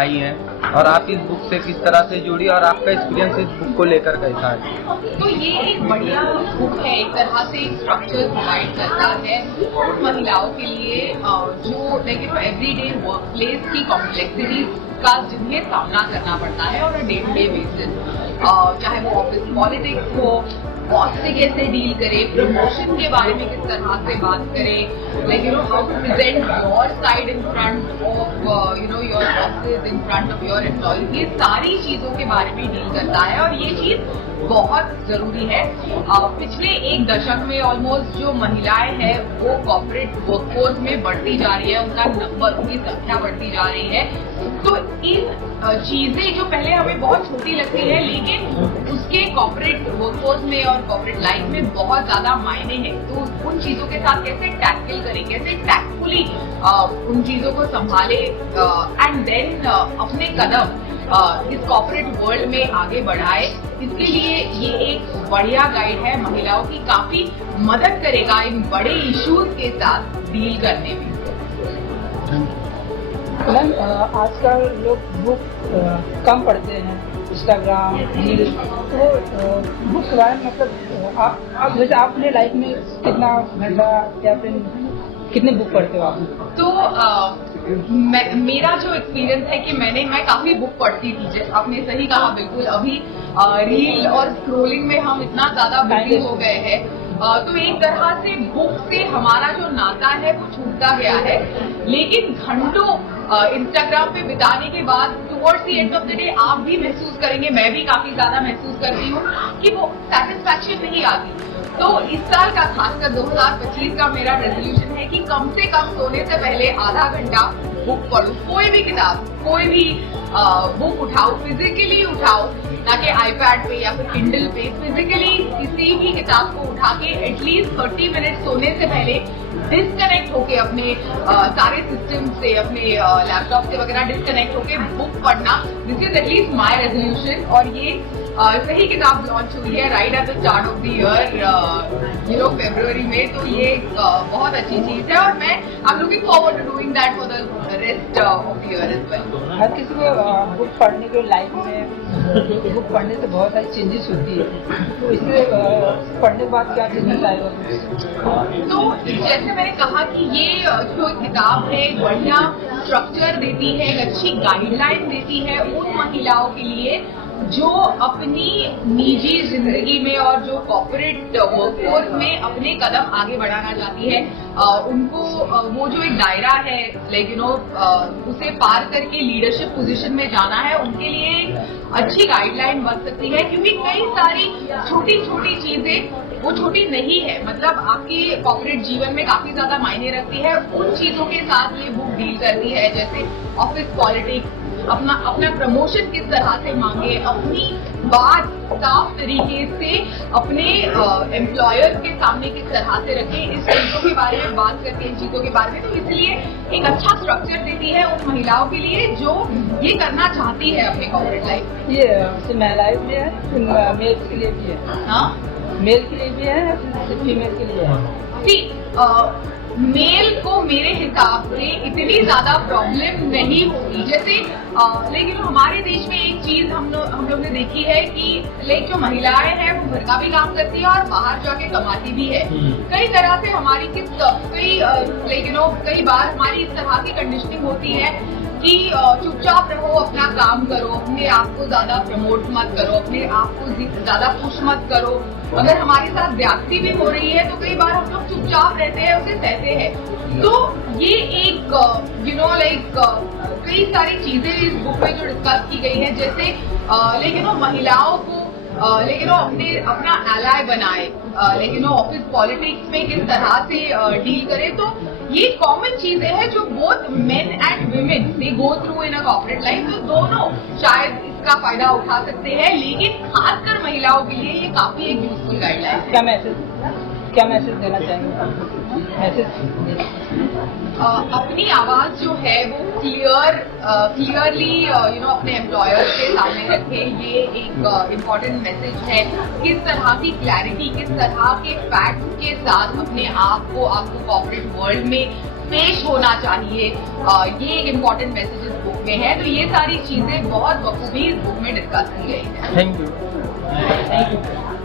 आई हैं और आप इस बुक से किस तरह से जुड़ी और आपका एक्सपीरियंस इस बुक को लेकर कैसा है? तो ये एक बढ़िया बुक है, एक तरह से स्ट्रक्चर प्रोवाइड करता है उन महिलाओं के लिए जो एवरीडे वर्क प्लेस की कॉम्प्लेक्सिटीज का जिन्हें सामना करना पड़ता है और डे टू डे बेसिस, चाहे वो ऑफिस पॉलिटिक्स हो, बॉस से कैसे डील करे, प्रमोशन के बारे में किस तरह से बात करे, how to present your side in front of your bosses, in front of your employees, ये सारी चीजों के बारे में डील करता है और ये चीज बहुत जरूरी है। पिछले एक दशक में ऑलमोस्ट जो महिलाएं हैं वो कॉर्पोरेट वर्कफोर्स में बढ़ती जा रही है, उनका नंबर, उनकी संख्या बढ़ती जा रही है। तो इन चीजें जो पहले हमें बहुत छोटी लगती है लेकिन उसके कॉर्पोरेट वर्कफोर्स में और कॉर्पोरेट लाइफ में बहुत ज्यादा मायने हैं, तो उन चीजों के साथ कैसे टैकल करें, कैसे टैक्टफुली उन चीजों को संभाले एंड देन अपने कदम इस कॉर्पोरेट वर्ल्ड में आगे बढ़ाए, इसके लिए ये एक बढ़िया गाइड है, महिलाओं की काफी मदद करेगा इन बड़े इश्यूज के साथ डील करने में। मैम, आजकल लोग बुक कम पढ़ते हैं, इंस्टाग्राम, रील, तो बुक के बारे में मतलब आप जैसे आपने लाइफ में कितना घंटा या फिर कितने बुक पढ़ते हो आप? तो मेरा जो एक्सपीरियंस है कि मैं काफी बुक पढ़ती थी, जैसे आपने सही कहा, बिल्कुल अभी रील और स्क्रोलिंग में हम इतना ज्यादा बिजी हो गए हैं, तो एक तरह से बुक से हमारा जो नाता है वो छूटता गया है। लेकिन घंटों इंस्टाग्राम पे बिताने के बाद towards the end of the day आप भी महसूस करेंगे, मैं भी काफी ज्यादा महसूस करती हूँ कि वो सेटिस्फैक्शन नहीं आती। तो इस साल का, खासकर 2025 का मेरा रेजोल्यूशन है कि कम से कम सोने से पहले आधा घंटा बुक पढ़ो, कोई भी किताब, कोई भी बुक उठाओ, फिजिकली उठाओ, ना कि आईपैड पे या फिर किंडल पे, फिजिकली किसी भी किताब को उठा के एटलीस्ट 30 मिनट सोने से पहले डिस्कनेक्ट होके अपने सारे सिस्टम से, अपने लैपटॉप से वगैरह डिस्कनेक्ट होके बुक पढ़ना, this is at least my resolution. और ये सही किताब लॉन्च हुई है right at the start of the year, फरवरी में, तो ये बहुत अच्छी चीज है और मैं I am looking forward to doing that for the rest of the year as well. हर किसी को बुक पढ़ने के लाइफ में बुक पढ़ने से बहुत सारी चेंजेस होती है, तो इससे पढ़ने के बाद क्या चेंजेस आएगा? तो जैसे मैंने कहा कि ये जो किताब है बढ़िया स्ट्रक्चर देती है, एक अच्छी गाइडलाइन देती है उन महिलाओं के लिए जो अपनी निजी जिंदगी में और जो कॉर्पोरेट वर्कफोर्स में अपने कदम आगे बढ़ाना चाहती है। उनको वो जो एक दायरा है उसे पार करके लीडरशिप पोजीशन में जाना है, उनके लिए अच्छी गाइडलाइन बन सकती है, क्योंकि कई सारी छोटी छोटी चीजें वो छोटी नहीं है, मतलब आपके कॉर्पोरेट जीवन में काफी ज्यादा मायने रखती है, उन चीजों के साथ ये बुक डील करती है, जैसे ऑफिस पॉलिटिक्स, अपना प्रमोशन किस तरह से मांगे, अपनी बात साफ तरीके से अपने एम्प्लॉयर के सामने किस तरह से रखें, इस चीजों के बारे में बात करते हैं, इन चीजों के बारे में। तो इसलिए एक अच्छा स्ट्रक्चर देती है उन महिलाओं के लिए जो ये करना चाहती है अपने कॉर्पोरेट लाइफ में। ये महिलाएं के लिए है, मेल के लिए भी है? हाँ, मेल के लिए भी है, फीमेल के लिए है? मेल को मेरे हिसाब से इतनी ज्यादा प्रॉब्लम नहीं होगी, जैसे लेकिन हमारे देश में एक चीज हम लोग ने देखी है कि जो महिलाएं हैं वो घर का भी काम करती है और बाहर जाके कमाती भी है। कई तरह से हमारी कई बार हमारी इस तरह की कंडीशनिंग होती है कि चुपचाप रहो, अपना काम करो, अपने आप को ज्यादा प्रमोट मत करो, अपने आप को ज्यादा पुश मत करो। अगर हमारे साथ ज्यादती भी हो रही है तो कई बार हम लोग चुपचाप रहते हैं, उसे सहते हैं। तो ये एक कई सारी चीजें इस बुक में जो डिस्कस की गई है, जैसे महिलाओं को अपना एलाय बनाए, ऑफिस पॉलिटिक्स में किस तरह से डील करे। तो ये कॉमन चीजें हैं जो both men and women they go through in a corporate life, तो दोनों शायद इसका फायदा उठा सकते हैं, लेकिन खासकर महिलाओं के लिए ये काफी एक यूजफुल गाइडलाइन है। क्या मैसेज देना चाहेंगे? अपनी आवाज जो है वो क्लियरली अपने एम्प्लॉयर्स के सामने रखें, ये एक इम्पॉर्टेंट मैसेज है। किस तरह की क्लैरिटी, किस तरह के फैक्ट्स के साथ अपने आप को आपको कॉर्पोरेट वर्ल्ड में पेश होना चाहिए, ये एक इम्पॉर्टेंट मैसेज इस बुक में है। तो ये सारी चीजें बहुत बखूबी इस बुक में डिस्कस की गई है। Thank you. Thank you.